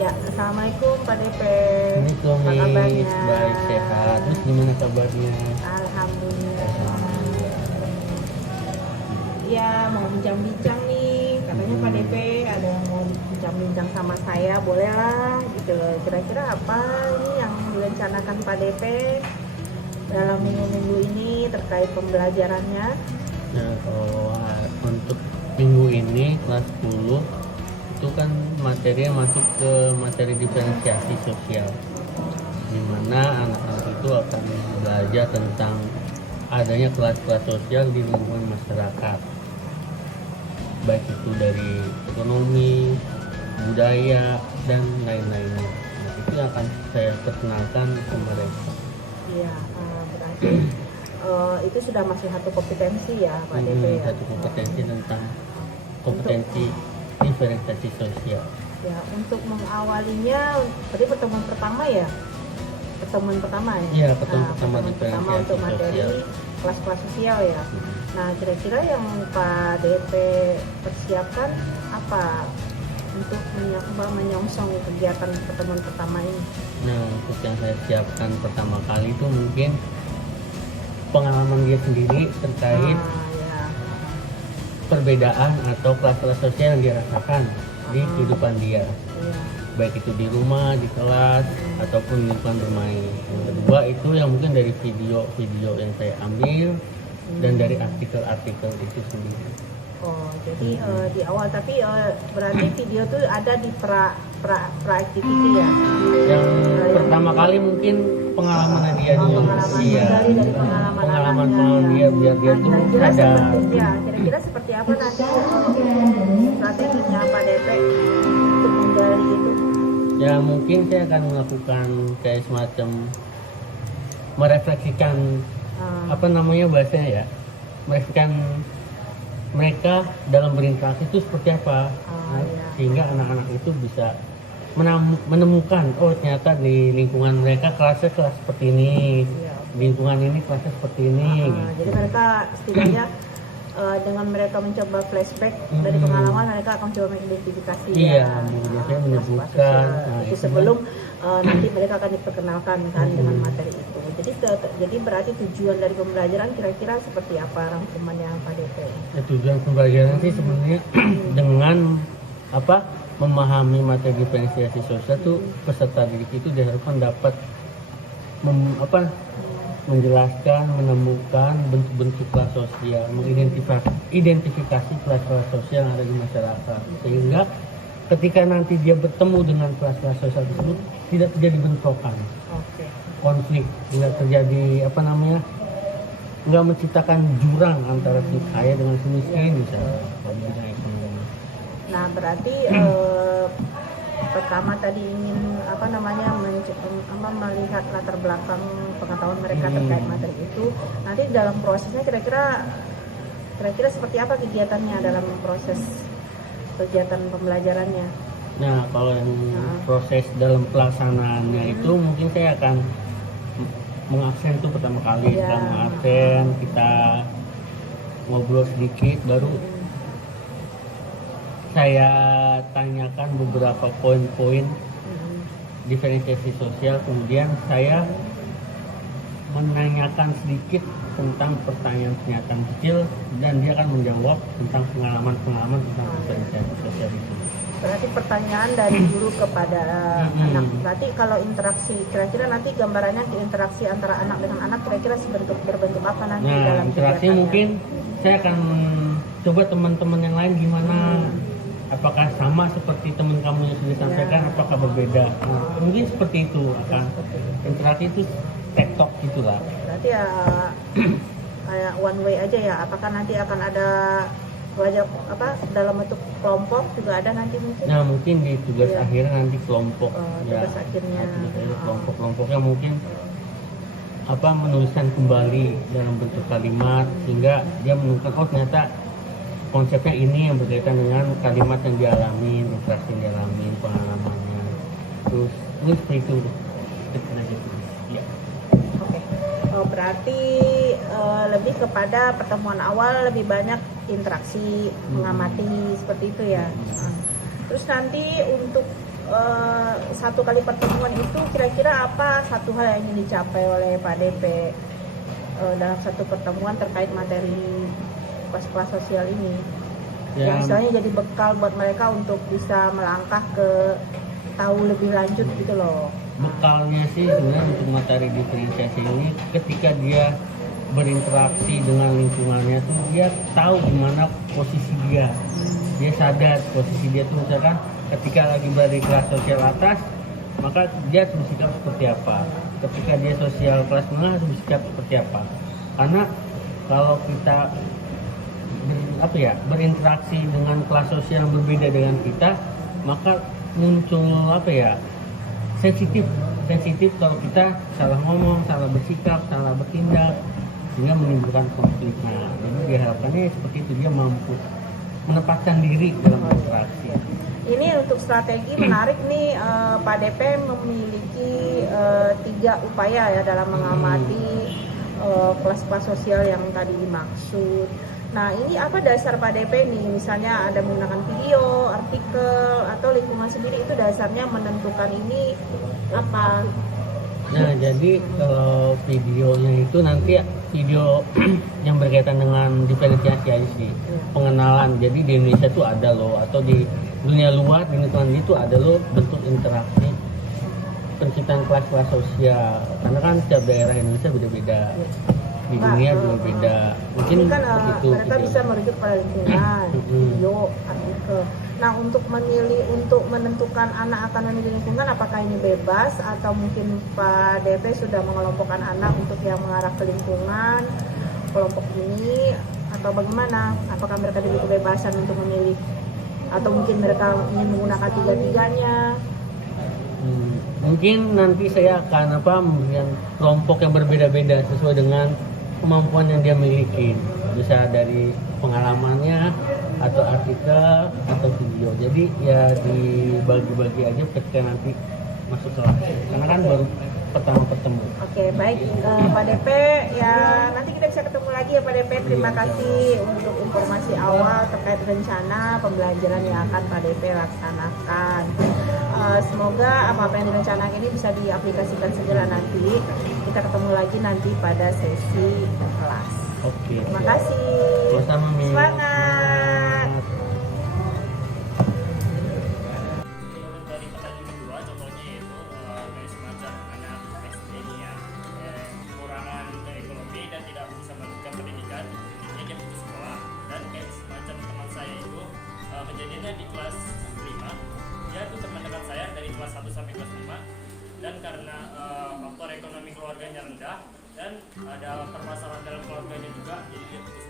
Ya, assalamualaikum Pak DP. Assalamualaikum, Apa kabarnya? baik sehat. Terus gimana kabarnya? Alhamdulillah. Ya, mau bincang-bincang nih. Katanya Pak DP ada yang mau bincang-bincang sama saya, boleh lah gitu loh. Kira-kira apa ini yang direncanakan Pak DP dalam minggu-minggu ini terkait pembelajarannya? Nah, kalau untuk minggu ini kelas 10 itu kan materinya masuk ke materi diferensiasi sosial, di mana anak-anak itu akan belajar tentang adanya kelas-kelas sosial di lingkungan masyarakat, baik itu dari ekonomi, budaya, dan lain-lainnya. Nah, itu yang akan saya perkenalkan ke mereka. Iya, berarti itu sudah masih satu kompetensi ya Pak DP ya? Satu kompetensi tentang kompetensi diferensiasi sosial. Ya, untuk mengawalinya, tadi pertemuan pertama ya? Pertemuan pertama ya? Iya, pertemuan pertama pertama untuk materi sosial. kelas-kelas sosial ya. Nah, kira-kira yang Pak DP persiapkan apa untuk menyongsong kegiatan pertemuan pertama ini? Nah, untuk yang saya siapkan pertama kali itu mungkin pengalaman dia sendiri terkait Ya. perbedaan atau kelas-kelas sosial yang dia rasakan di kehidupan dia, Iya. baik itu di rumah, di kelas, ataupun di lingkungan bermain. Yang kedua itu yang mungkin dari video-video yang saya ambil dan dari artikel-artikel itu sendiri. Oh, jadi di awal, tapi berarti video tuh ada di pra activity ya? Yang pertama kali mungkin pengalaman dia dulu. Iya. Dari pengalaman Pengalaman dia biar dia tuh ada. Kira-kira seperti apa nanti strateginya Pak DP untuk menggali itu? Ya mungkin saya akan melakukan kayak semacam merefleksikan apa namanya bahasanya ya, merefleksikan mereka dalam berinteraksi itu seperti apa. Sehingga anak-anak itu bisa menemukan, oh ternyata di lingkungan mereka kelasnya kelas seperti ini, lingkungan ini kelasnya seperti ini. Jadi mereka setidaknya dengan mereka mencoba flashback dari pengalaman, mereka akan coba mengidentifikasi. Iya, biasanya menyebutkan. Itu sebelum nanti mereka akan diperkenalkan kan dengan materi itu. Jadi berarti tujuan dari pembelajaran kira-kira seperti apa rangkumannya Pak DP? Ya, tujuan pembelajaran sih sebenarnya dengan apa memahami materi diferensiasi sosial tuh peserta didik itu diharapkan dapat menjelaskan, menemukan bentuk-bentuk kelas sosial, mengidentifikasi kelas-kelas sosial yang ada di masyarakat, sehingga ketika nanti dia bertemu dengan kelas-kelas sosial tersebut tidak terjadi bentrokan, konflik, tidak terjadi nggak menciptakan jurang antara si kaya dengan si miskin misalnya. Nah, berarti pertama tadi ingin melihat latar belakang pengetahuan mereka terkait materi itu. Nanti dalam prosesnya kira-kira seperti apa kegiatannya dalam proses kegiatan pembelajarannya? Nah, kalau yang proses dalam pelaksanaannya itu mungkin saya akan mengabsen tuh pertama kali, kita mengabsen, kita ngobrol sedikit, baru saya tanyakan beberapa poin-poin diferensiasi sosial, kemudian saya menanyakan sedikit tentang pertanyaan-pertanyaan kecil dan dia akan menjawab tentang pengalaman-pengalaman tentang diferensiasi sosial itu. Berarti pertanyaan dari guru kepada anak. Berarti kalau interaksi, kira-kira nanti gambarannya interaksi antara anak dengan anak kira-kira berbentuk apa nanti dalam interaksi kegiatannya? Mungkin saya akan coba teman-teman yang lain gimana, apakah sama seperti teman kamu yang sudah sampaikan, apakah berbeda. Mungkin seperti itu akan interaksi itu tektok gitulah. Berarti ya kayak one way aja ya. Apakah nanti akan ada dalam bentuk kelompok juga ada nanti mungkin? Nah, mungkin di tugas akhirnya nanti kelompok. Tugas akhirnya kelompok-kelompoknya mungkin menuliskan kembali dalam bentuk kalimat sehingga dia menemukan, oh ternyata konsepnya ini yang berkaitan dengan kalimat yang dialami, interaksi yang dialami, pengalamannya. Terus ini seperti itu. Ya. Berarti lebih kepada pertemuan awal lebih banyak interaksi, mengamati seperti itu ya. Terus nanti untuk satu kali pertemuan itu kira-kira apa satu hal yang ingin dicapai oleh Pak DP dalam satu pertemuan terkait materi kelas-kelas sosial ini? Ya, Yang istilahnya jadi bekal buat mereka untuk bisa melangkah ke tahu lebih lanjut gitu loh. bekalnya sih sebenarnya untuk materi diferensiasi ini ketika dia berinteraksi dengan lingkungannya tuh dia tahu gimana posisi dia. Dia sadar posisi dia tuh misalkan ketika lagi berada di kelas sosial atas maka dia harus bersikap seperti apa. Ketika dia sosial kelas menengah harus bersikap seperti apa. Karena kalau kita berinteraksi dengan kelas sosial yang berbeda dengan kita, maka muncul sensitif kalau kita salah ngomong, salah bersikap, salah bertindak, sehingga menimbulkan konflik. Nah, jadi diharapkannya seperti itu, dia mampu menempatkan diri dalam interaksi. Ini untuk strategi menarik nih, Pak DP memiliki 3 upaya ya dalam mengamati kelas-kelas sosial yang tadi dimaksud. Nah, ini apa dasar Pak DP nih? Misalnya ada menggunakan video, artikel, atau lingkungan sendiri, itu dasarnya menentukan ini apa? Nah, jadi kalau videonya itu nanti video yang berkaitan dengan diferensiasi aja sih, pengenalan. Jadi di Indonesia tuh ada loh, atau di dunia luar, di lingkungan itu ada loh bentuk interaksi penciptaan kelas-kelas sosial. Karena kan setiap daerah Indonesia beda-beda. Di dunia juga beda. Mungkin ini kan begitu. mereka bisa merujuk pada lingkungan, video, artikel. Nah, untuk memilih, untuk menentukan anak akan memilih lingkungan, apakah ini bebas atau mungkin Pak DP sudah mengelompokkan anak untuk yang mengarah ke lingkungan kelompok ini, atau bagaimana? Apakah mereka diberi kebebasan untuk memilih, atau mungkin mereka ingin menggunakan tiga-tiganya? Mungkin nanti saya akan memberikan kelompok yang berbeda-beda sesuai dengan kemampuan yang dia miliki, bisa dari pengalamannya atau artikel atau video. Jadi ya dibagi-bagi aja ketika nanti masuk kelas, karena kan baru pertama bertemu. Oke, baik Pak DP, ya nanti kita bisa ketemu lagi ya Pak DP. Terima kasih untuk informasi awal terkait rencana pembelajaran yang akan Pak DP laksanakan. Semoga apa yang direncanakan ini bisa diaplikasikan segera nanti. Kita ketemu lagi nanti pada sesi kelas. Oke. Terima kasih. Sama-sama, Mi. Semangat. Dari pertanyaan kedua, contohnya yaitu kayak semacam anak SD ini ya, kekurangan ekonomi dan tidak bisa melanjutkan pendidikan, intinya dia putus sekolah. Dan kayak semacam teman saya itu kejadiannya di kelas 5, dia itu teman dekat saya dari kelas 1 sampai kelas 5, dan karena faktor ekonomi keluarganya rendah dan ada permasalahan dalam keluarganya juga, jadi dia putus